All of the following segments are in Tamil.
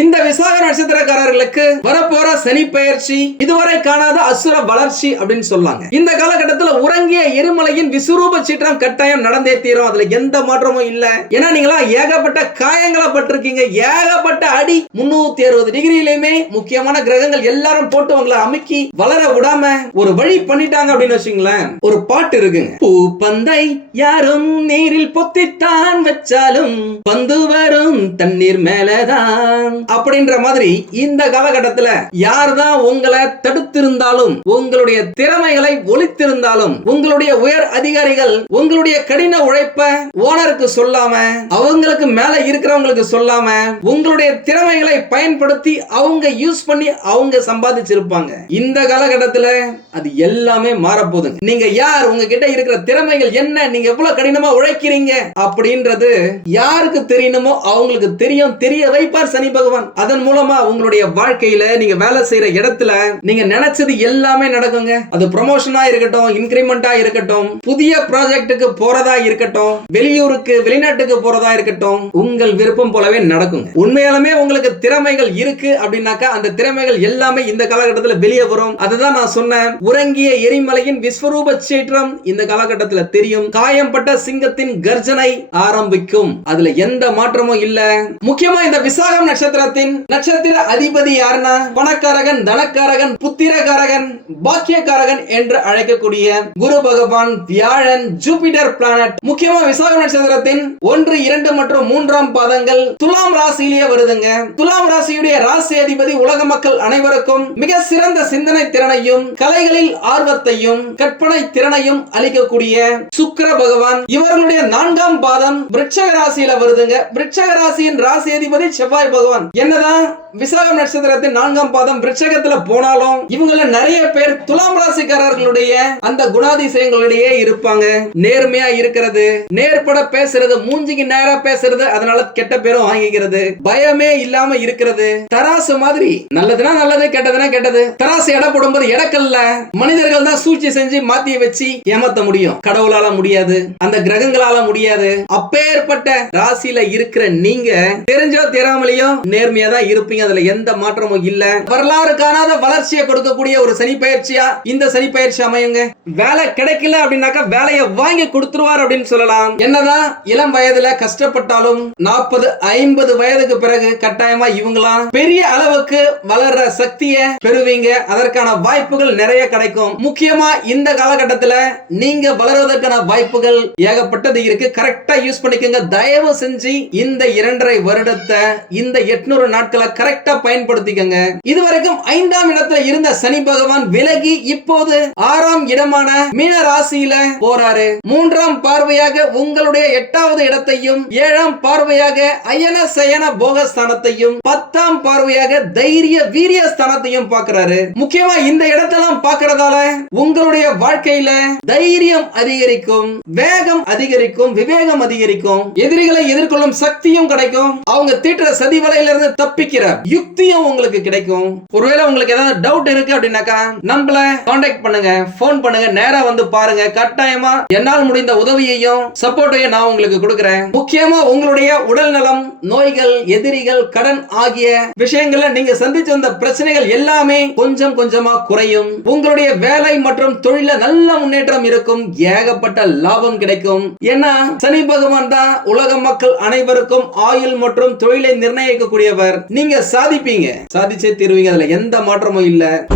இந்த விசாக நட்சத்திரக்காரர்களுக்கு வரப்போற சனி பெயர்ச்சி இதுவரை காணாத அசுர வளர்ச்சி அப்படின்னு சொல்லாங்க. இந்த காலகட்டத்தில் உறங்கிய எரிமலையின் விசுரூப சீற்றம் கட்டாயம் நடந்தே தீரும். அதுல எந்த மாற்றமும் இல்ல. ஏன்னா நீங்களா ஏகப்பட்ட காயங்களை பட்டிருக்கீங்க. ஏகப்பட்ட அடி. முன்னூத்தி அறுபது டிகிரியிலுமே முக்கியமான கிரகங்கள் எல்லாரும் போட்டு உங்களை அமுக்கி வளர விடாம ஒரு வழி பண்ணிட்டாங்க அப்படின்னு வச்சுங்களேன் ஒரு பாட்டு இருக்குங்க. பூ பந்தை யாரும் நீரில் பொத்தித்தான் வச்சாலும் பந்து வரும் தண்ணீர் மேலதான். அப்படின்ற மாதிரி இந்த காலகட்டத்துல யார்தான் உங்களை தடுத்திருந்தாலும் உங்களுடைய திறமைகளை ஒழித்திருந்தாலும் உங்களுடைய உயர் அதிகாரிகள் உங்களுடைய கடின உழைப்ப ஓனருக்கு சொல்லாம அவங்களுக்கு மேல இருக்கிறவங்களுக்கு சொல்லாம உங்களுடைய திறமைகளை பயன்படுத்தி அவங்க யூஸ் பண்ணி அவங்க சம்பாதிச்சிருப்பாங்க. இந்த காலகட்டத்துல அது எல்லாமே மாறப்போகுதுங்க. நீங்க யார்? உங்ககிட்ட இருக்கிற திறமைகள் என்ன? நீங்க எவ்வளவு கடினமா உழைக்கிறீங்க? அப்படின்றது யாருக்கு தெரியணுமோ அவங்களுக்கு தெரியும். தெரிய வைப்பார் சனி பகவான். அதன் மூலமா உங்களுடைய வாழ்க்கையில நீங்க வேலை செய்யற இடத்துல நீங்க நினைச்சது எல்லாமே நடக்குங்க. அது ப்ரொமோஷனா இருக்கட்டும் இன்கிரிமெண்டா இருக்கட்டும் புதிய ப்ராஜெக்டுக்கு போறதா இருக்கட்டும் வெளியூருக்கு வெளிநாட்டுக்கு போறதா இருக்கட்டும் உங்கள் விருப்பம் போலவே நடக்குங்க. உண்மையாலுமே உங்களுக்கு திறமைகள் இருக்கு அப்படின்னாக்கா அந்த திறமைகள் எல்லாமே இந்த காலகட்டத்தில் வெளியே வரும். அதுதான் நான் சொன்னேன். உறங்கிய எரிமலையின் விஸ்வரூப சீற்றம் இந்த காலகட்டத்தில் தெரியும். காயம்பட்ட சிங்கத்தின் கர்ஜனை ஆரம்பிக்கும். அதுல எந்த மாற்றமும் இல்ல. முக்கியமா இந்த விசாகம் நட்சத்திரத்தின் நட்சத்திர அதிபதி யாருன்னா? பணக்காரகன் தனக்காரகன் புத்திரகாரகன் பாக்கியக்காரகன் என்று அழைக்கக்கூடிய குரு பகவான் வியாழன் ஜூபிட்டர் பிளானட். முக்கியமா விசாக நட்சத்திரத்தின் ஒன்று இரண்டு மற்றும் மூன்றாம் பாதங்கள் துலாம் ராசியிலேயே வருதுங்க. துலாம் ராசியுடைய ராசி அதிபதி உலக மக்கள் அனைவருக்கும் மிக சிறந்த சிந்தனை திறனையும் கலைகளில் ஆர்வத்தையும் கற்பனை திறனையும் அளிக்கக்கூடிய சுக்கர பகவான். இவர்களுடைய நான்காம் பாதம் விருட்சக ராசியில வருதுங்க. விருட்சக ராசியின் ராசி அதிபதி செவ்வாய் பகவான். என்னதான் விசாகம் நட்சத்திரத்தின் நான்காம் பாதம் விருட்சகத்துல போனாலும் இவங்கள நிறைய பேர் துலாம் ராசிக்காரர்களுடைய அந்த குணாதிசயங்களிடையே இருப்பாங்க. நேர்மையா இருக்கிறது நேர்பட பேசுறது மூஞ்சிக்கு நேரா பேசுறது அதனால கெட்ட பேரும் வாங்கிக்கிறது. பயமே இல்லாம இருக்கிறது. தராசு மாதிரி நல்லதுன்னா நல்லது கெட்டதுன்னா கெட்டது. தராசு எடை போடும்போது எடக்கல்ல. மனிதர்கள் தான் சூழ்ச்சி செஞ்சு மாத்தி வச்சு ஏமாத்த முடியும். கடவுளால முடியாது. அந்த கிரகங்களால முடியாது. அப்பேற்பட்ட ராசியில இருக்கிற நீங்க தெரிஞ்சோ தெரியாமலையோ நேர்மையா தான் இருப்பீங்க. அதுல எந்த மாற்றமும் இல்ல. வரலாறு காணாத வளர்ச்சியை கொடுக்கக்கூடிய ஒரு சனி பயிற்சியா? இந்த சனி பயிற்சி அமையுங்க. வேலை கிடைக்கல அப்படின்னாக்கா வேலையை வாங்கி கொடுத்துருவார் அப்படின்னு சொல்லலாம். என்னதான் இளம் வயதுல கஷ்டப்பட்டாலும் நாற்பது ஐம்பது வயதுக்கு பிறகு கட்டாயமா இவங்களாம் பெரிய அளவுக்கு வளர்ற சக்தியை பெறுவீங்க. அதற்கான வாய்ப்புகள் நிறைய கிடைக்கும். முக்கியமா இந்த காலகட்டத்துல நீங்க வளர்வதற்கான வாய்ப்புகள் ஏகப்பட்டது இருக்கு. கரெக்டா யூஸ் பண்ணிக்கோங்க. தயவு செஞ்சு இந்த இரண்டரை வருடத்தை இந்த எட்நூறு நாட்களை கரெக்டா பயன்படுத்திக்கங்க. இதுவரைக்கும் ஐந்தாம் இடத்துல இருந்த சனி பகவான் விலகி இப்போது ஆறாம் இடமான மீன ராசியில போறாரு. மூன்றாம் பார்வையாக உங்களுடைய எட்டாவது இடத்தையும் ஏழாம் பார்வையாக அயன சயன போக ஸ்தானத்தையும் பத்தாம் பார்வையாக தைரிய வீரிய ஸ்தானத்தையும் பாக்குறாரு முக்கியமா இந்த இடத்தெல்லாம் பாக்குறதால உங்களுடைய வாழ்க்கையில தைரியம் அதிகரிக்கும் வேகம் அதிகரிக்கும் விவேகம் அதிகரிக்கும் எதிரிகளை எதிர்கொள்ளும் சக்தியும் கிடைக்கும். அவங்க தீட்டுற சதி வலையில இருந்து தப்பிக்கிற யுக்தியும் உங்களுக்கு கிடைக்கும். ஒருவேளை உங்களுக்கு ஏதாவது டவுட் இருக்கு அப்படின்னாக்கா நம்மள காண்டாக்ட் பண்ணுங்க போன் பண்ணுங்க நேரா வந்து பாருங்க. கட்டாயமா என்னால் முடிந்த உதவியையும் சப்போர்ட்டையும் நான் உங்களுக்கு கொடுக்குறேன். முக்கியமா உங்களுடைய உடல் நலம் நோய்கள் எதிரிகள் கடன் ஆகிய விஷயங்கள்ல நீங்க சந்திச்ச வந்த பிரச்சனைகள் எல்லாமே கொஞ்சம் கொஞ்சமா குறையும். உங்களுடைய வேலை மற்றும் தொழில நல்ல முன்னேற்றம் இருக்கும். ஏகப்பட்ட லாபம் கிடைக்கும். ஏன்னா சனி பகவான் தான் உலக மக்கள் அனைவருக்கும் ஆயுள் மற்றும் தொழிலை நிர்ணயிக்கக்கூடிய நிர்ணயிக்கக்கூடியவர் நீங்க சாதிப்பீங்க. சாதிச்சே தீருவீங்க. அதுல எந்த மாற்றமும் இல்ல.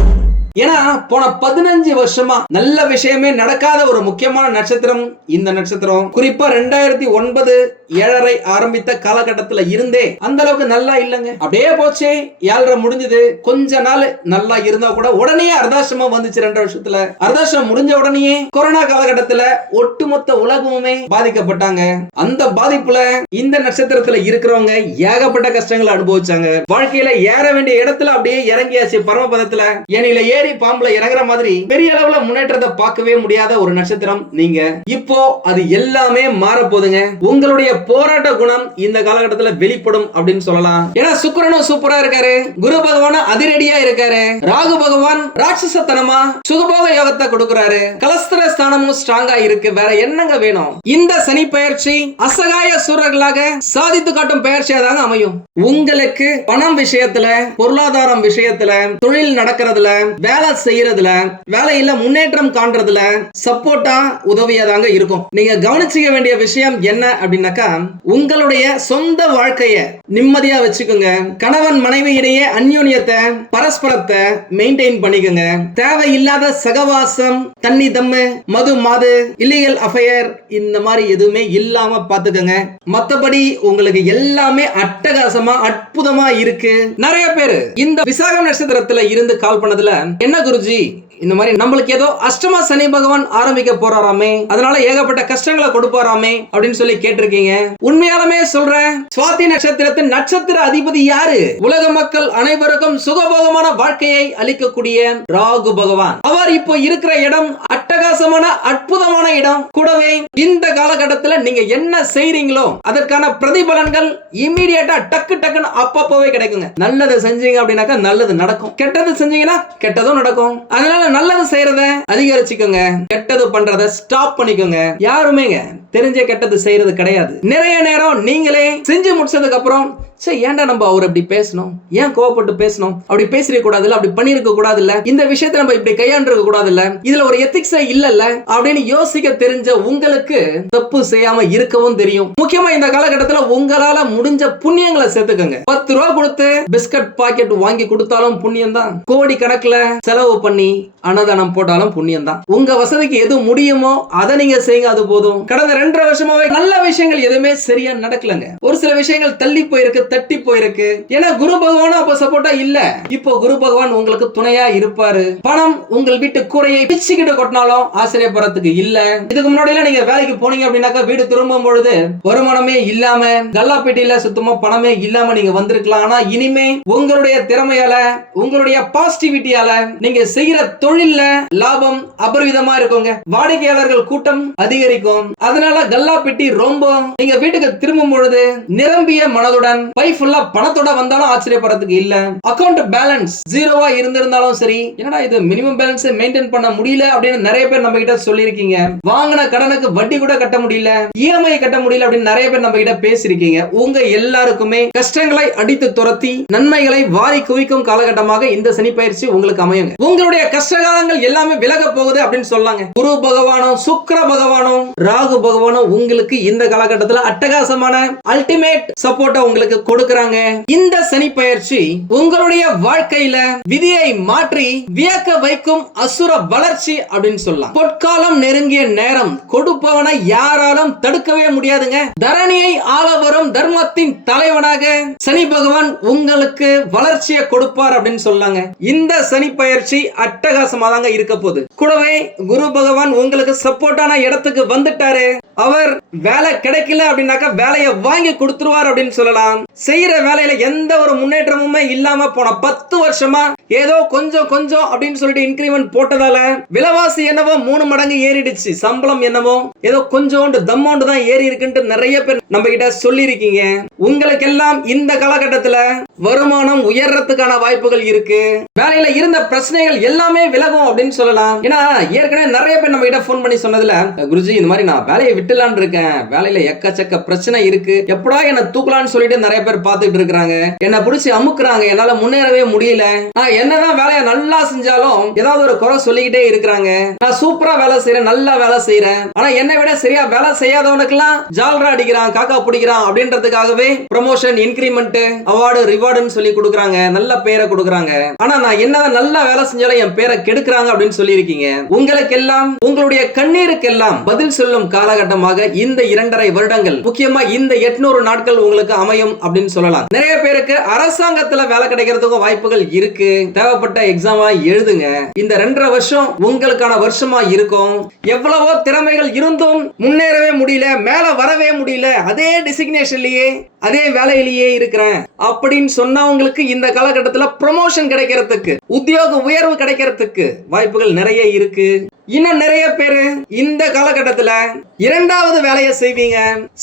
ஏன்னா போன பதினஞ்சு வருஷமா நல்ல விஷயமே நடக்காத ஒரு முக்கியமான நட்சத்திரம் இந்த நட்சத்திரம். குறிப்பா ரெண்டாயிரத்தி ஒன்பது ஏழரை ஆரம்பித்த காலகட்டத்துல இருந்தே அந்த அளவுக்கு நல்லா இல்லைங்க. அப்படியே போச்சு ஏழரை முடிஞ்சது. கொஞ்ச நாள் நல்லா இருந்தா கூட உடனே அர்தாசிரமம் வந்துச்சு ரெண்டு வருஷத்துல. அர்தாசிரமம் முடிஞ்ச உடனே கொரோனா காலகட்டத்துல ஒட்டுமொத்த உலகமுமே பாதிக்கப்பட்டாங்க. அந்த பாதிப்புல இந்த நட்சத்திரத்துல இருக்கிறவங்க ஏகப்பட்ட கஷ்டங்களை அனுபவிச்சாங்க. வாழ்க்கையில ஏற வேண்டிய இடத்துல அப்படியே இறங்கியாச்சு பரமபதத்துல. ஏனில ஏறி ஏறி பாம்புல இறங்குற மாதிரி பெரிய அளவுல முன்னேற்றத்தை பார்க்கவே முடியாத ஒரு நட்சத்திரம் நீங்க. இப்போ அது எல்லாமே மாற போதுங்க உங்களுடைய போராட்ட குணம் இந்த காலகட்டத்துல வெளிப்படும் அப்படின்னு சொல்லலாம். ஏன்னா சுக்கரனும் சூப்பரா இருக்காரு. குரு பகவான அதிரடியா இருக்காரு. ராகு பகவான் ராட்சசத்தனமா சுகபோக யோகத்தை கொடுக்கிறாரு. கலஸ்திர ஸ்தானமும் ஸ்ட்ராங்கா இருக்கு. வேற என்னங்க வேணும்? இந்த சனி பயிற்சி அசகாய சூரர்களாக சாதித்து காட்டும் பயிற்சியா தாங்க அமையும். உங்களுக்கு பணம் விஷயத்துல பொருளாதாரம் விஷயத்துல தொழில் நடக்கிறதுல வேலை செய்யறதுல வேலையில முன்னேற்றம் காண்றதுல சப்போர்ட்டா உதவியா தாங்க இருக்கும். நீங்க கவனிச்சுக்க வேண்டிய விஷயம் என்ன அப்படின்னாக்கா உங்களுடைய சொந்த வாழ்க்கைய நிம்மதியா வச்சுக்கோங்க. கணவன் மனைவி இடையே அந்யோன்யத்தை பரஸ்பரத்தை மெயின்டைன் பண்ணிக்கோங்க. தேவையில்லாத சகவாசம் தண்ணி தம்மு மது மாது இல்லீகல் அஃபயர் இந்த மாதிரி எதுவுமே இல்லாம பாத்துக்கோங்க. மத்தபடி உங்களுக்கு எல்லாமே அட்டகாசமா அற்புதமா இருக்கு. நிறைய பேரு இந்த விசாகம் நட்சத்திரத்துல இருந்து கால் பண்ணதுல என்ன குருஜி? இந்த மாதிரி நம்மளுக்கு ஏதோ அஷ்டமா சனி பகவான் ஆரம்பிக்க போறாராமே அதனால ஏகப்பட்ட கஷ்டங்களை கொடுப்பாராமே அப்படின்னு சொல்லி கேட்டிருக்கீங்க. உண்மையாலுமே சொல்றேன் சுவாதி நட்சத்திரத்தின் நட்சத்திர அதிபதி யாரு? உலக மக்கள் அனைவருக்கும் சுகபோகமான வாழ்க்கையை அளிக்கக்கூடிய ராகு பகவான். அவர் இப்போ இருக்கிற இடம் அட்டகாசமான அற்புதமான இடம். கூடவே இந்த காலகட்டத்தில் நீங்க என்ன செய்றீங்களோ அதற்கான பிரதிபலன்கள் இமீடியட்டா டக்கு டக்குன்னு அப்பப்போவே கிடைக்குங்க. நல்லது செஞ்சீங்க அப்படின்னாக்கா நல்லது நடக்கும். கெட்டது செஞ்சீங்கன்னா கெட்டதும் நடக்கும். அதனால நல்லது செய்யறத அதிகரிச்சுக்கோங்க. கெட்டது பண்றத ஸ்டாப் பண்ணிக்கோங்க. யாருமேங்க தெரிஞ்ச கெட்டது செய்யறது கிடையாது. நிறைய நேரம் நீங்களே செஞ்சு முடிச்சதுக்கு அப்புறம் சரி ஏன்டா நம்ம அவர் இப்படி பேசணும்? ஏன் கோவப்பட்டு பேசணும்? அப்படி பேசிருக்க கூடாதுல்ல? அப்படி பண்ணிருக்க கூடாதுல்ல? இந்த விஷயத்தை நம்ம இப்படி கையாண்டிருக்க கூடாதுல்ல? இதுல ஒரு எத்திக்ஸே இல்லல்ல? அப்படின்னு யோசிக்க தெரிஞ்ச உங்களுக்கு தப்பு செய்யாம இருக்கவும் தெரியும். முக்கியமா இந்த காலகட்டத்துல உங்களால முடிஞ்ச புண்ணியங்களை சேர்த்துக்கோங்க. பத்து ரூபா கொடுத்து பிஸ்கட் பாக்கெட் வாங்கி கொடுத்தாலும் புண்ணியம் தான் கோடி கணக்குல செலவு பண்ணி அன்னதானம் போட்டாலும் புண்ணியம் தான் உங்க வசதிக்கு எது முடியுமோ அதை நீங்க செய்யுங்க அது போதும். கடந்த ரெண்டரை வருஷமாவே நல்ல விஷயங்கள் எதுவுமே சரியா நடக்கலங்க. ஒரு சில விஷயங்கள் தள்ளி போயிருக்கு தட்டி போயிருக்கு. ஏன்னா குரு பகவானும் அப்ப சப்போர்ட்டா இல்ல. இப்போ குரு பகவான் உங்களுக்கு துணையா இருப்பாரு. பணம் உங்கள் வீட்டு கூரையை பிச்சுக்கிட்டு கொட்டினாலும் ஆச்சரியப்படுறதுக்கு இல்ல. இதுக்கு முன்னாடி எல்லாம் நீங்க வேலைக்கு போனீங்க அப்படின்னாக்கா வீடு திரும்பும் பொழுது வருமானமே இல்லாம கல்லாப்பேட்டையில சுத்தமா பணமே இல்லாம நீங்க வந்திருக்கலாம். ஆனா இனிமே உங்களுடைய திறமையால உங்களுடைய பாசிட்டிவிட்டியால நீங்க செய்யற தொழில்ல லாபம் அபரிவிதமா இருக்குங்க. வாடிக்கையாளர்கள் கூட்டம் அதிகரிக்கும். அதனால கல்லாப்பெட்டி ரொம்ப நீங்க வீட்டுக்கு திரும்பும் பொழுது நிரம்பிய மனதுடன் பை ஃபுல்லா பணத்தோட வந்தாலும் ஆச்சரியப்படுறதுக்கு இல்ல. அக்கவுண்ட் பேலன்ஸ் ஜீரோவா இருந்திருந்தாலும் சரி என்னடா இது மினிமம் பேலன்ஸ் மெயின்டைன் பண்ண முடியல அப்படின்னு நிறைய பேர் நம்ம கிட்ட சொல்லியிருக்கீங்க. வாங்கின கடனுக்கு வட்டி கூட கட்ட முடியல இஎம்ஐ கட்ட முடியல அப்படின்னு நிறைய பேர் நம்ம கிட்ட பேசியிருக்கீங்க. உங்க எல்லாருக்குமே கஷ்டங்களை அடித்து துரத்தி நன்மைகளை வாரி குவிக்கும் காலகட்டமாக இந்த சனி பயிற்சி உங்களுக்கு அமையுங்க. உங்களுடைய கஷ்டகாலங்கள் எல்லாமே விலக போகுது அப்படின்னு சொல்லாங்க. குரு பகவானும் சுக்ர பகவானும் ராகு பகவானும் உங்களுக்கு இந்த காலகட்டத்துல அட்டகாசமான அல்டிமேட் சப்போர்ட்டை உங்களுக்கு கொடுக்கறாங்க. இந்த சனி பயிற்சி உங்களுடைய வாழ்க்கையில விதியை மாற்றி வியக்க வைக்கும் அசுர வளர்ச்சி அப்படின்னு சொல்லலாம். பொற்காலம் நெருங்கிய நேரம் கொடுப்பவனை யாராலும் தடுக்கவே முடியாதுங்க. தரணியை ஆள வரும் தர்மத்தின் தலைவனாக சனி பகவான் உங்களுக்கு வளர்ச்சியை கொடுப்பார் அப்படின்னு சொல்லாங்க. இந்த சனி பயிற்சி அட்டகாசமா தாங்க இருக்க போகுது. கூடவே குரு பகவான் உங்களுக்கு சப்போர்ட்டான இடத்துக்கு வந்துட்டாரு. அவர் வேலை கிடைக்கல அப்படின்னாக்கா வேலையை வாங்கி கொடுத்துருவார் அப்படின்னு சொல்லலாம். செய்யற வேலையில எந்த ஒரு முன்னேற்றமுமே இல்லாம போன பத்து வருஷமா ஏதோ கொஞ்சம் கொஞ்சம் அப்படின்னு சொல்லிட்டு இன்கிரிமெண்ட் போட்டதால விலைவாசி என்னவோ மூணு மடங்கு ஏறிடுச்சு. சம்பளம் என்னவோ ஏதோ கொஞ்சோண்டு தம்மோண்டு தான் ஏறி இருக்குன்ட்டு நிறைய பேர் நம்ம கிட்ட சொல்லியிருக்கீங்க. உங்களுக்கெல்லாம் இந்த காலகட்டத்துல வருமானம் உயர்றதுக்கான வாய்ப்புகள் இருக்கு. வேலையில இருந்த பிரச்சனைகள் எல்லாமே விலகும் அப்படின்னு சொல்லலாம். ஏன்னா ஏற்கனவே நிறைய பேர் நம்ம கிட்ட ஃபோன் பண்ணி சொன்னதுல குருஜி இந்த மாதிரி நான் வேலையை விட்டுலான்னு இருக்கேன். வேலையில எக்கச்சக்க பிரச்சனை இருக்கு. எப்படா என்ன தூக்கலாம்னு சொல்லிட்டு நிறைய பேர் பார்த்துட்டு இருக்காங்க என்ன பிடிச்சி அமுக்குறாங்க. என்னால முன்னேறவே முடியல. நான் என்னதான் வேலையை நல்லா செஞ்சாலும் ஏதாவது ஒரு குறை சொல்லிக்கிட்டே இருக்கிறாங்க. நான் சூப்பரா வேலை செய்யறேன் நல்லா வேலை செய்யறேன் ஆனா என்னை விட சரியா வேலை செய்யாதவனுக்கெல்லாம் ஜால்ரா அடிக்கிறான் காக்கா பிடிக்கிறான் அப்படின்றதுக்காகவே ப்ரமோஷன் இன்கிரிமெண்ட் அவார்டு ரிவார்டுன்னு சொல்லி கொடுக்குறாங்க. நல்ல பேரை கொடுக்குறாங்க. ஆனா நான் என்னதான் நல்லா வேலை செஞ்சாலும் என் பேரை கெடுக்குறாங்க அப்படின்னு சொல்லியிருக்கீங்க. உங்களுக்கெல்லாம் உங்களுடைய கண்ணீருக்கெல்லாம் பதில் சொல்லும் காலகட்டம் காரணமாக இந்த இரண்டரை வருடங்கள் முக்கியமா இந்த எட்நூறு நாட்கள் உங்களுக்கு அமையும் அப்படின்னு சொல்லலாம். நிறைய பேருக்கு அரசாங்கத்துல வேலை கிடைக்கிறதுக்கும் வாய்ப்புகள் இருக்கு. தேவைப்பட்ட எக்ஸாமா எழுதுங்க. இந்த ரெண்டரை வருஷம் உங்களுக்கான வருஷமா இருக்கும். எவ்வளவோ திறமைகள் இருந்தும் முன்னேற முடியல மேல வரவே முடியல அதே டெசிக்னேஷன்லயே அதே வேலையிலேயே இருக்கிறேன் அப்படின்னு சொன்னவங்களுக்கு இந்த காலகட்டத்துல ப்ரொமோஷன் கிடைக்கிறதுக்கு உத்தியோக உயர்வு கிடைக்கிறதுக்கு வாய்ப்புகள் நிறைய இருக்கு. இன்னும் நிறைய பேரு இந்த காலகட்டத்துல இரண்டாவது வேலையை செய்வீங்க.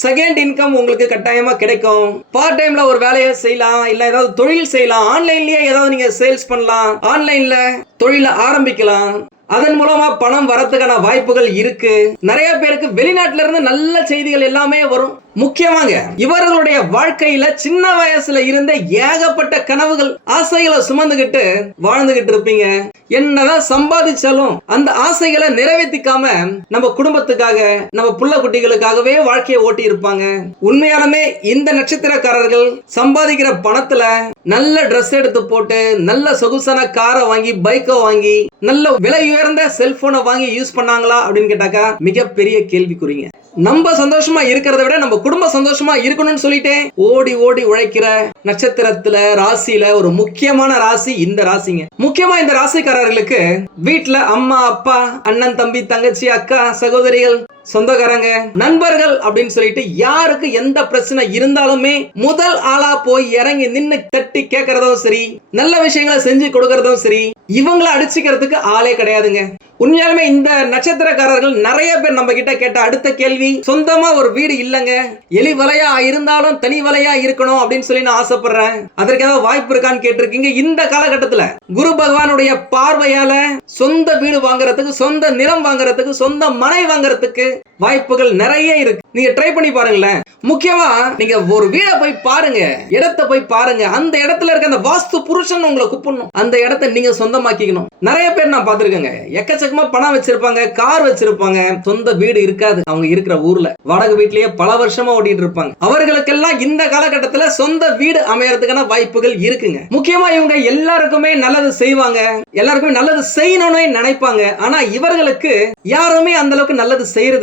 செகண்ட் இன்கம் உங்களுக்கு கட்டாயமா கிடைக்கும். பார்ட் டைம்ல ஒரு வேலையை செய்யலாம் இல்ல ஏதாவது தொழில் செய்யலாம். ஆன்லைன்லயே ஏதாவது நீங்க சேல்ஸ் பண்ணலாம். ஆன்லைன்ல தொழிலை ஆரம்பிக்கலாம். அதன் மூலமா பணம் வரத்துக்கான வாய்ப்புகள் இருக்கு. நிறைய பேருக்கு வெளிநாட்டுல இருந்து நல்ல செய்திகள் எல்லாமே வரும். முக்கியமாக இவர்களுடைய வாழ்க்கையில சின்ன வயசுல இருந்த ஏகப்பட்ட கனவுகள் ஆசைகளை சுமந்துகிட்டு வாழ்ந்துகிட்டு இருப்பீங்க. என்னதான் சம்பாதிச்சாலும் அந்த ஆசைகளை நிறைவேற்றிக்காம நம்ம குடும்பத்துக்காக நம்ம புள்ள குட்டிகளுக்காகவே வாழ்க்கையை ஓட்டி இருப்பாங்க. உண்மையாலுமே இந்த நட்சத்திரக்காரர்கள் சம்பாதிக்கிற பணத்துல நல்ல ட்ரெஸ் எடுத்து போட்டு நல்ல சொகுசான காரை வாங்கி பைக்கை வாங்கி நல்ல விலை உயர்ந்த செல்போனை வாங்கி யூஸ் பண்ணாங்களா அப்படின்னு கேட்டாக்கா மிகப்பெரிய கேள்விக்குறிங்க. நம்ம சந்தோஷமா இருக்கிறத விட நம்ம குடும்பம் சந்தோஷமா இருக்கணும்னு சொல்லிட்டு ஓடி ஓடி உழைக்கிற நட்சத்திரத்துல ராசியில ஒரு முக்கியமான ராசி இந்த ராசிங்க. முக்கியமா இந்த ராசிக்காரர்களுக்கு வீட்டுல அம்மா அப்பா அண்ணன் தம்பி தங்கச்சி அக்கா சகோதரிகள் சொந்தக்காரங்க நண்பர்கள் அப்படின்னு சொல்லிட்டு யாருக்கு எந்த பிரச்சனை இருந்தாலுமே முதல் ஆளா போய் இறங்கி நின்னு தட்டி கேட்கறதும் சரி நல்ல விஷயங்களை செஞ்சு கொடுக்கறதும் சரி இவங்கள அடிச்சுக்கிறதுக்கு ஆளே கிடையாதுங்க. உண்மையாலுமே இந்த நட்சத்திரக்காரர்கள் நிறைய பேர் நம்ம கிட்ட கேட்ட அடுத்த கேள்வி சொந்தமா ஒரு வீடு இல்லைங்க. எலி வலையா இருந்தாலும் தனி வலையா இருக்கணும் அப்படின்னு சொல்லி நான் ஆசைப்படுறேன். அதற்கு ஏதாவது வாய்ப்பு இருக்கான்னு கேட்டிருக்கீங்க. இந்த காலகட்டத்துல குரு பகவானுடைய பார்வையால சொந்த வீடு வாங்குறதுக்கு சொந்த நிலம் வாங்குறதுக்கு சொந்த மனை வாங்குறதுக்கு வாய்ப்புகள் நிறைய இருக்கு. நீங்க ட்ரை பண்ணி பாருங்களேன். முக்கியமா நீங்க ஒரு வீடை போய் பாருங்க. இடத்தை போய் பாருங்க. அந்த இடத்துல இருக்க அந்த வாஸ்து புருஷன் உங்களை கூப்பிடணும். அந்த இடத்த நீங்க சொந்தமாக்கிக்கணும். நிறைய பேர் நான் பார்த்திருக்கேங்க. எக்கச்சக்கமா பணம் வச்சிருப்பாங்க கார் வச்சிருப்பாங்க. சொந்த வீடு இருக்காது. அவங்க இருக்கிற ஊர்ல. வாடகை வீட்லயே பல வருஷமா ஓட்டிட்டு இருப்பாங்க. அவர்களுக்கெல்லாம் இந்த காலகட்டத்துல சொந்த வீடு அமையறதுக்கான வாய்ப்புகள் இருக்குங்க. முக்கியமா இவங்க எல்லாருக்குமே நல்லது செய்வாங்க. எல்லாருக்குமே நல்லது செய்யணும்னு நினைப்பாங்க. ஆனா இவர்களுக்கு யாருமே அந்த அளவுக்கு நல்லது செய்யறது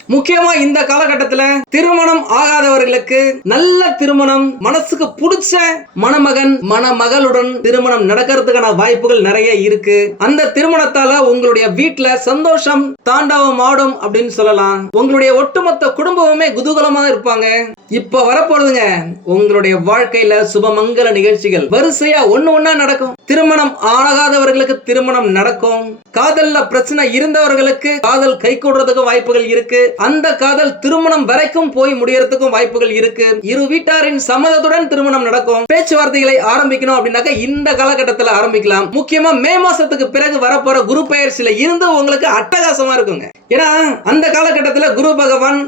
முக்கியமா இந்த காலகட்டத்துல திருமணம் ஆகாதவர்களுக்கு நல்ல திருமணம் மனசுக்கு பிடிச்ச மணமகன் மணமகளுடன் திருமணம் நடக்கிறதுக்கான வாய்ப்புகள் நிறைய இருக்கு. அந்த திருமணத்தால உங்களுடைய வீட்டுல சந்தோஷம் தாண்டவம் ஆடும் அப்படின்னு சொல்லலாம். உங்களுடைய ஒட்டுமொத்த குடும்பமுமே குதூகலமா இருப்பாங்க. இப்ப வரப்போறதுங்க உங்களுடைய வாழ்க்கையில சுபமங்கல நிகழ்ச்சிகள் வரிசையா ஒண்ணு ஒண்ணா நடக்கும். திருமணம் ஆகாதவர்களுக்கு திருமணம் நடக்கும். காதல்ல பிரச்சனை இருந்தவர்களுக்கு காதல் கை கூடுறதுக்கு வாய்ப்புகள் இருக்கு. அந்த காதல் திருமணம் வரைக்கும் போய் முடியறதுக்கும் வாய்ப்புகள் இருக்கு. இரு வீட்டாரின் சம்மதத்துடன் திருமணம் நடக்கும். பேச்சுவார்த்தைகளை ஆரம்பிக்கணும் அப்படின்னாக்க இந்த காலகட்டத்தில் ஆரம்பிக்கலாம். முக்கியமா மே மாசத்துக்கு பிறகு வரப்போற குரு பெயர்ச்சியில இருந்து உங்களுக்கு அட்டகாசமா இருக்குங்க. ஏன்னா அந்த காலகட்டத்தில் குரு பகவான்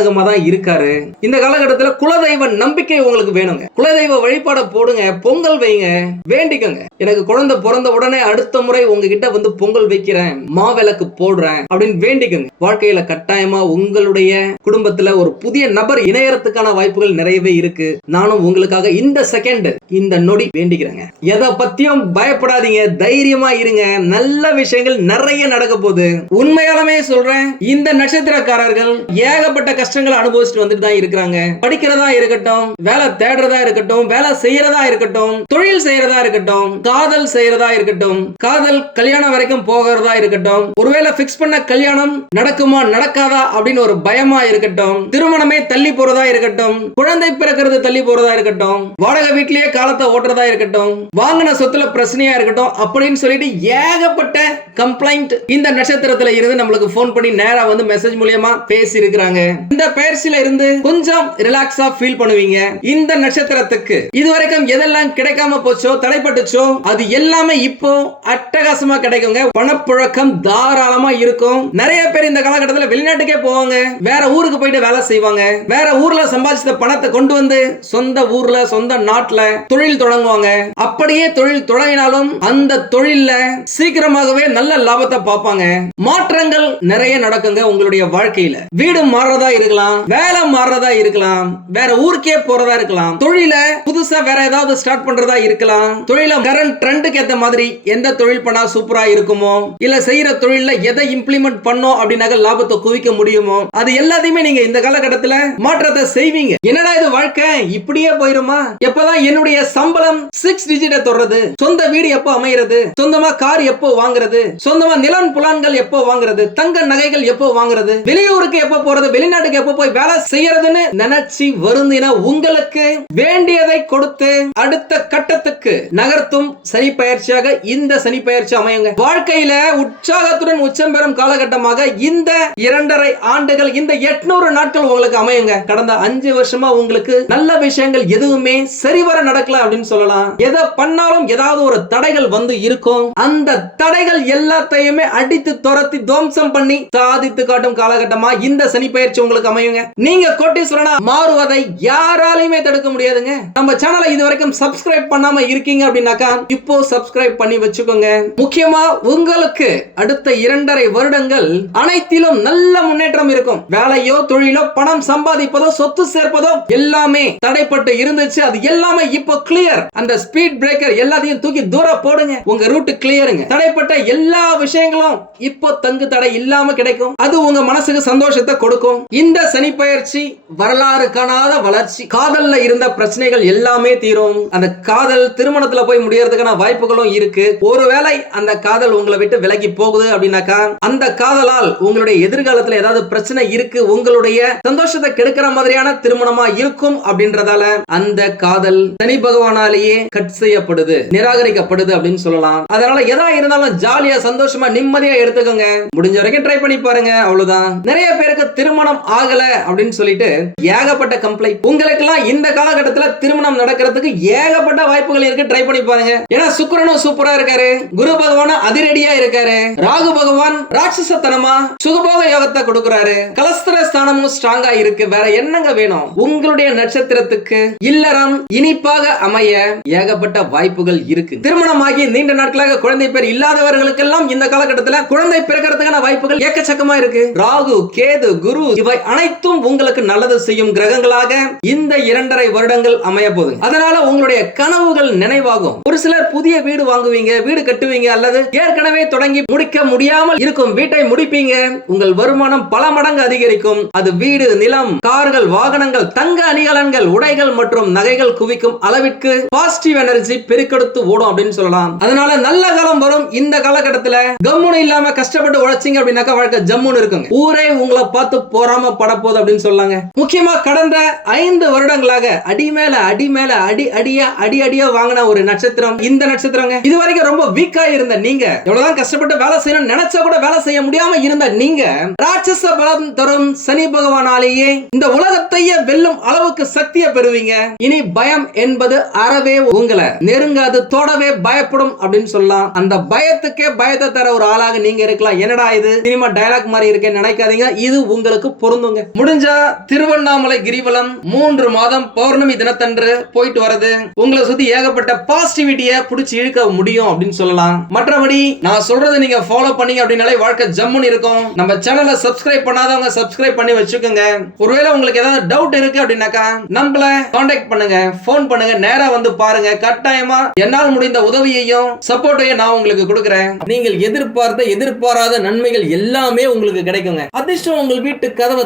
சாதகமா தான் இருக்காரு. இந்த காலகட்டத்தில் குலதெய்வ நம்பிக்கை உங்களுக்கு வேணுங்க. குலதெய்வ வழிபாட போடுங்க பொங்கல் வைங்க வேண்டிக்கோங்க. எனக்கு குழந்தை பிறந்த உடனே அடுத்த முறை உங்ககிட்ட வந்து பொங்கல் வைக்கிறேன் மாவிளக்கு போடுறேன் அப்படின்னு வேண்டிக்கோங்க. வாழ்க்கையில கட்டாயமா உங்களுடைய குடும்பத்துல ஒரு புதிய நபர் இணையறதுக்கான வாய்ப்புகள் நிறையவே இருக்கு. நானும் உங்களுக்காக இந்த செகண்ட் இந்த நொடி வேண்டிக்கிறேங்க. எதை பத்தியும் பயப்படாதீங்க தைரியமா இருங்க. நல்ல விஷயங்கள் நிறைய நடக்க போகுது. உண்மையாலுமே சொல்றேன் இந்த நட்சத்திரக்காரர்கள் ஏகப்பட்ட கஷ்டம் கஷ்டங்களை அனுபவிச்சுட்டு வந்துட்டு தான் இருக்கிறாங்க. படிக்கிறதா இருக்கட்டும் வேலை தேடுறதா இருக்கட்டும் வேலை செய்யறதா இருக்கட்டும் தொழில் செய்யறதா இருக்கட்டும் காதல் செய்யறதா இருக்கட்டும் காதல் கல்யாணம் வரைக்கும் போகிறதா இருக்கட்டும் ஒருவேளை பிக்ஸ் பண்ண கல்யாணம் நடக்குமா நடக்காதா அப்படின்னு ஒரு பயமா இருக்கட்டும் திருமணமே தள்ளி போறதா இருக்கட்டும் குழந்தை பிறக்கிறது தள்ளி போறதா இருக்கட்டும் வாடகை வீட்லயே காலத்தை ஓட்டுறதா இருக்கட்டும் வாங்கின சொத்துல பிரச்சனையா இருக்கட்டும் அப்படின்னு சொல்லிட்டு ஏகப்பட்ட கம்ப்ளைண்ட் இந்த நட்சத்திரத்துல இருந்து நம்மளுக்கு ஃபோன் பண்ணி நேரா வந்து மெசேஜ் மூலியமா பேசி இருக்கிறாங்க இந்த பயிற்சியில இருந்து கொஞ்சம் ரிலாக்ஸா ஃபீல் பண்ணுவீங்க. இந்த நட்சத்திரத்துக்கு இதுவரைக்கும் எதெல்லாம் கிடைக்காம போச்சோ தடைப்பட்டுச்சோ அது எல்லாமே இப்போ அட்டகாசமா கிடைக்குங்க. பணப்புழக்கம் தாராளமா இருக்கும். நிறைய பேர் இந்த காலகட்டத்துல வெளிநாட்டுக்கே போவாங்க. வேற ஊருக்கு போயிட்டு வேலை செய்வாங்க. வேற ஊர்ல சம்பாதிச்ச பணத்தை கொண்டு வந்து சொந்த ஊர்ல சொந்த நாட்டுல தொழில் தொடங்குவாங்க. அப்படியே தொழில் தொடங்கினாலும் அந்த தொழில்ல சீக்கிரமாகவே நல்ல லாபத்தை பார்ப்பாங்க. மாற்றங்கள் நிறைய நடக்குங்க உங்களுடைய வாழ்க்கையில. வீடு மாறுறதா இருக்கலாம் வேலை மாறுறதா இருக்கலாம் வேற ஊருக்கே போறதா இருக்கலாம் தொழில புதுசா வேற ஏதாவது ஸ்டார்ட் பண்றதா இருக்கலாம் தொழில கரண்ட் ட்ரெண்டுக்கு ஏத்த மாதிரி எந்த தொழில் பண்ணா சூப்பரா இருக்குமோ இல்ல செய்யற தொழில எதை இம்ப்ளிமெண்ட் பண்ணோம் அப்படின்னாக்க லாபத்தை குவிக்க முடியுமோ அது எல்லாத்தையுமே நீங்க இந்த காலகட்டத்துல மாற்றத்தை செய்வீங்க. என்னடா இது வாழ்க்கை? இப்படியே போயிருமா? எப்பதான் என்னுடைய சம்பளம் சிக்ஸ் டிஜிட்ட தொடர்றது சொந்த வீடு எப்போ அமைகிறது சொந்தமா கார் எப்போ வாங்குறது? சொந்தமா நிலம் புலான்கள் எப்போ வாங்குறது? தங்க நகைகள் எப்போ வாங்குறது? வெளியூருக்கு எப்போ போறது? வெளிநாட்டுக்கு எப்ப போய் வேலை செய்யறதுன்னு நினைச்சு வருந்தினா உங்களுக்கு வேண்டியதை கொடுத்து அடுத்த கட்டத்துக்கு நகர்த்தும் சனி பயிற்சியாக இந்த சனி பயிற்சி அமையுங்க. வாழ்க்கையில உற்சாகத்துடன் உச்சம் பெறும் காலகட்டமாக இந்த இரண்டரை ஆண்டுகள் இந்த எட்நூறு நாட்கள் உங்களுக்கு அமையுங்க. கடந்த அஞ்சு வருஷமா உங்களுக்கு நல்ல விஷயங்கள் எதுவுமே சரிவர நடக்கல அப்படின்னு சொல்லலாம். எதை பண்ணாலும் ஏதாவது ஒரு தடைகள் வந்து இருக்கும். அந்த தடைகள் எல்லாத்தையுமே அடித்து துரத்தி துவம்சம் பண்ணி சாதித்து காட்டும் காலகட்டமா இந்த சனி பயிற்சி உங்களுக்கு அமையுங்க. நீங்க கோட்டீஸ்வரனா மாறுவதை யாராலையுமே தடுக்க முடியாதுங்க. நம்ம சேனலை இது வரைக்கும் சப்ஸ்கிரைப் பண்ணாம இருக்கீங்க அப்படின்னாக்கா இப்போ சப்ஸ்கிரைப் பண்ணி வச்சுக்கோங்க. முக்கியமா உங்களுக்கு அடுத்த இரண்டரை வருடங்கள் அனைத்திலும் நல்ல முன்னேற்றம் இருக்கும். வேலையோ தொழிலோ பணம் சம்பாதிப்பதோ சொத்து சேர்ப்பதோ எல்லாமே தடைப்பட்டு இருந்துச்சு. அது எல்லாமே இப்போ கிளியர் அந்த ஸ்பீட் பிரேக்கர் எல்லாத்தையும் தூக்கி தூரம் போடுங்க. உங்க ரூட் கிளியருங்க தடைப்பட்ட எல்லா விஷயங்களும் இப்போ தங்கு தடை இல்லாம கிடைக்கும். அது உங்க மனசுக்கு சந்தோஷத்தை கொடுக்கும். இந்த இந்த சனி பயிற்சி வரலாறு காணாத வளர்ச்சி. காதல்ல இருந்த பிரச்சனைகள் எல்லாமே தீரும். அந்த காதல் திருமணத்துல போய் முடியறதுக்கான வாய்ப்புகளும் இருக்கு. ஒருவேளை அந்த காதல் உங்களை விட்டு விலகி போகுது அப்படின்னாக்கா அந்த காதலால் உங்களுடைய எதிர்காலத்துல ஏதாவது பிரச்சனை இருக்கு உங்களுடைய சந்தோஷத்தை கெடுக்கிற மாதிரியான திருமணமா இருக்கும் அப்படின்றதால அந்த காதல் சனி பகவானாலேயே கட் செய்யப்படுது நிராகரிக்கப்படுது அப்படின்னு சொல்லலாம். அதனால எதா இருந்தாலும் ஜாலியா சந்தோஷமா நிம்மதியா எடுத்துக்கோங்க. முடிஞ்ச வரைக்கும் ட்ரை பண்ணி பாருங்க. அவ்வளவுதான். நிறைய பேருக்கு திருமணம் ஆகல அப்படின்னு சொல்லிட்டு ஏகப்பட்ட கம்ப்ளைண்ட் உங்களுக்கு எல்லாம் இந்த காலகட்டத்துல திருமணம் நடக்கிறதுக்கு ஏகப்பட்ட வாய்ப்புகள் இருக்கு. ட்ரை பண்ணி பாருங்க. ஏன்னா சுக்கரனும் சூப்பரா இருக்காரு. குரு பகவானும் அதிரடியா இருக்காரு. ராகு பகவான் ராட்சசத்தனமா சுகபோக யோகத்தை கொடுக்கிறாரு. கலஸ்திர ஸ்தானமும் ஸ்ட்ராங்கா இருக்கு. வேற என்னங்க வேணும்? உங்களுடைய நட்சத்திரத்துக்கு இல்லறம் இனிப்பாக அமைய ஏகப்பட்ட வாய்ப்புகள் இருக்கு. திருமணமாகி நீண்ட நாட்களாக குழந்தை பேர் இல்லாதவர்களுக்கெல்லாம் இந்த காலகட்டத்துல குழந்தை பிறக்கிறதுக்கான வாய்ப்புகள் ஏக்கச்சக்கமா இருக்கு. ராகு கேது குரு இவை அனைத்தும் உங்களுக்கு நல்லது செய்யும் கிரகங்களாக இந்த இரண்டரை வருடங்கள் அமைய போகுது. அதனால உங்களுடைய கனவுகள் நினைவாகும். ஒரு சிலர் புதிய வீடு வாங்குவீங்க வீடு கட்டுவீங்க அல்லது ஏற்கனவே தொடங்கி முடிக்க முடியாமல் இருக்கும் வீட்டை முடிப்பீங்க. உங்கள் வருமானம் பல மடங்கு அதிகரிக்கும். அது வீடு நிலம் கார்கள் வாகனங்கள் தங்க அணிகலன்கள் உடைகள் மற்றும் நகைகள் குவிக்கும் அளவிற்கு பாசிட்டிவ் எனர்ஜி பெருக்கெடுத்து ஓடும் அப்படின்னு சொல்லலாம். அதனால நல்ல காலம் வரும். இந்த காலகட்டத்துல கம்முன்னு இல்லாம கஷ்டப்பட்டு உழைச்சிங்க அப்படின்னாக்கா வாழ்க்கை ஜம்முன்னு இருக்குங்க. ஊரே உங்களை பார்த்து போறாம படப்போகுது அப்படின்னு சொல்லாங்க. முக்கியமா கடந்த ஐந்து வருடங்களாக அடி மேல அடி மேல அடி அடியா அடி அடியா வாங்கின ஒரு நட்சத்திரம். இந்த நட்சத்திரங்க. இது வரைக்கும் ரொம்ப வீக்கா இருந்த நீங்க எவ்வளவுதான் கஷ்டப்பட்டு வேலை செய்யணும் நினைச்சா கூட வேலை செய்ய முடியாம இருந்த நீங்க ராட்சச பலம் தரும் சனி பகவானாலேயே இந்த உலகத்தையே வெல்லும் அளவுக்கு சக்தியை பெறுவீங்க. இனி பயம் என்பது அறவே உங்களை. நெருங்காது தொடவே பயப்படும் அப்படின்னு சொல்லலாம். அந்த பயத்துக்கே பயத்தை தர ஒரு ஆளாக நீங்க இருக்கலாம். என்னடா இது? சினிமா டயலாக் மாதிரி இருக்கேன்னு நினைக்காதீங்க. இது உங்களுக்கு பொருந்தும். போங்க முடிஞ்சா திருவண்ணாமலை கிரிவலம் மூன்று மாதம் பௌர்ணமி தினத்தன்று போயிட்டு வரது. உங்களை சுத்தி ஏகப்பட்ட பாசிட்டிவிட்டியை புடிச்சு இழுக்க முடியும் அப்படின்னு சொல்லலாம். மற்றபடி நான் சொல்றதை நீங்க ஃபாலோ பண்ணீங்க அப்படின்னாலே வாழ்க்கை ஜம்முன்னு இருக்கும். நம்ம சேனலை சப்ஸ்கிரைப் பண்ணாதவங்க சப்ஸ்கிரைப் பண்ணி வச்சுக்கோங்க. ஒருவேளை உங்களுக்கு ஏதாவது டவுட் இருக்கு அப்படின்னாக்கா நம்மள காண்டாக்ட் பண்ணுங்க. ஃபோன் பண்ணுங்க. நேரா வந்து பாருங்க. கட்டாயமா என்னால் முடிந்த உதவியையும் சப்போர்ட்டையும் நான் உங்களுக்கு கொடுக்குறேன். நீங்கள் எதிர்பார்த்த எதிர்பாராத நன்மைகள் எல்லாமே உங்களுக்கு கிடைக்குங்க. அதிர்ஷ்டம் உங்கள் வீட்டு கதவை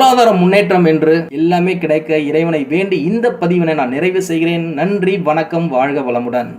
பொருளாதார முன்னேற்றம் என்று எல்லாமே கிடைக்க இறைவனை வேண்டி இந்த பதிவினை நான் நிறைவு செய்கிறேன். நன்றி வணக்கம் வாழ்க வளமுடன்.